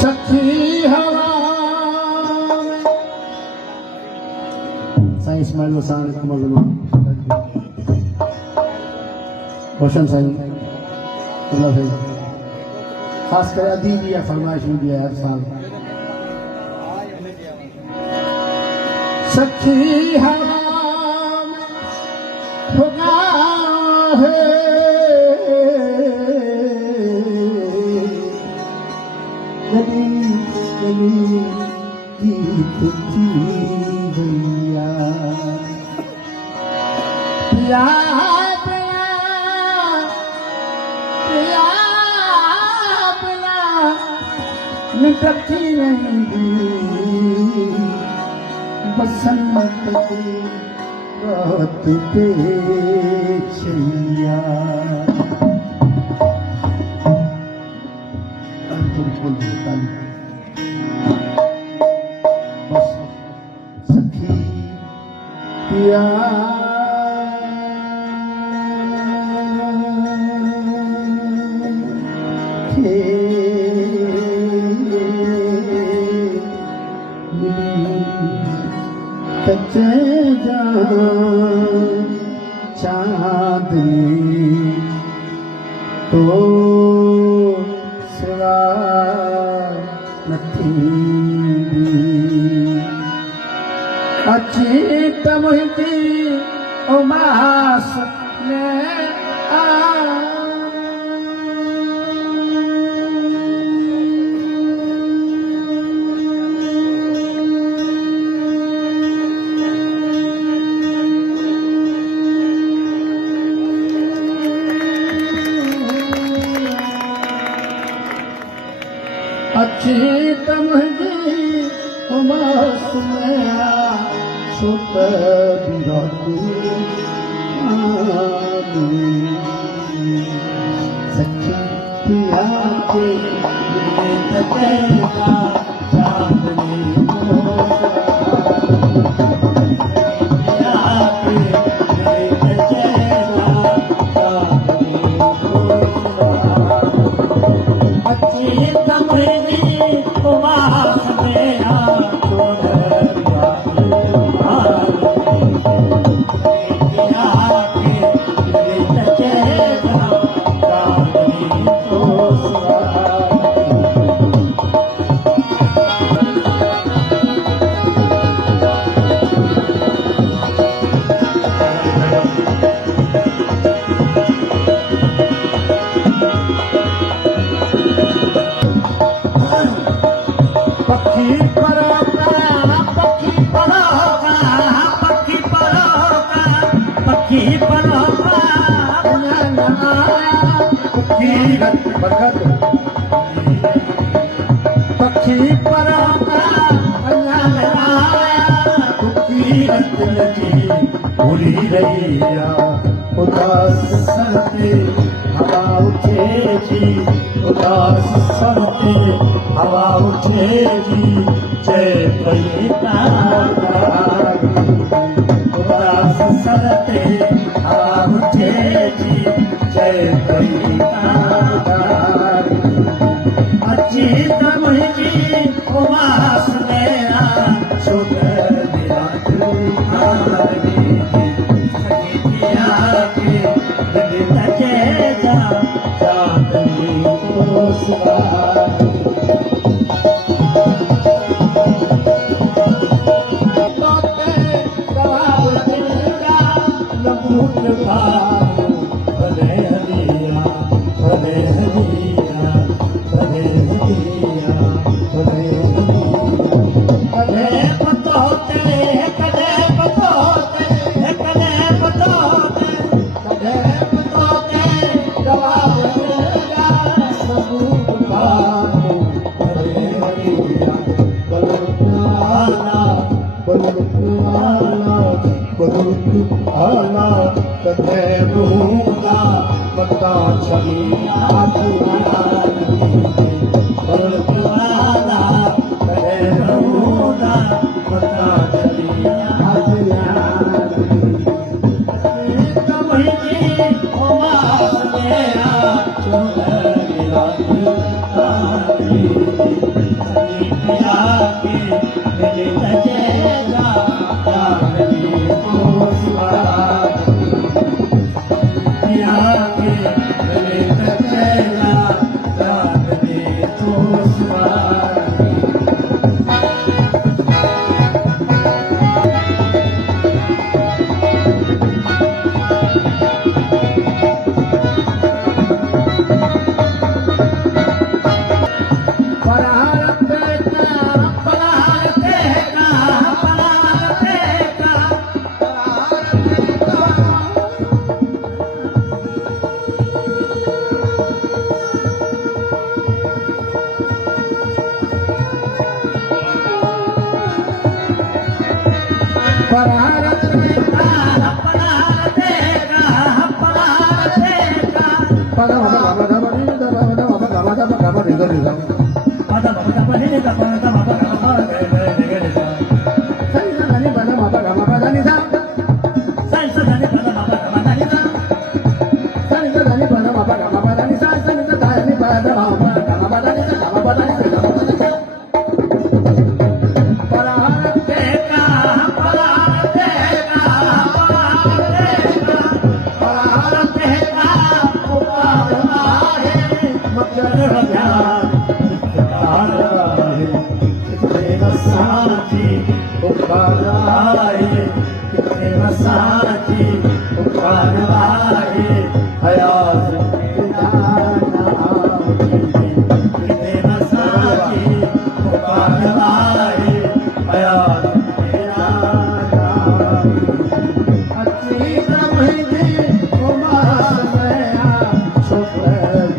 सखी हवा साईं इस्माइल वसान रोशन साईं खास कर अदी जी फरमाइश हूंदी आहे हर साल सखी हवा होगा है गली गली की तुझी गैया पिया निकटी रहेंगी बसंत की रात पे छैया सखी पिया कच्चे चांदनी तो सिवा नथी अच्छी तमहती उमास में अच्छी तमहती उमास में सुत सखी पिया के चांदनी पक्षी पर उड़ी रही उदास सरते हवा उठेगी उदास सरते हवा उठेगी जय उदास सरते हवा उठेगी जय अच्छी तमहती उमास मेरा सुंदर Shukra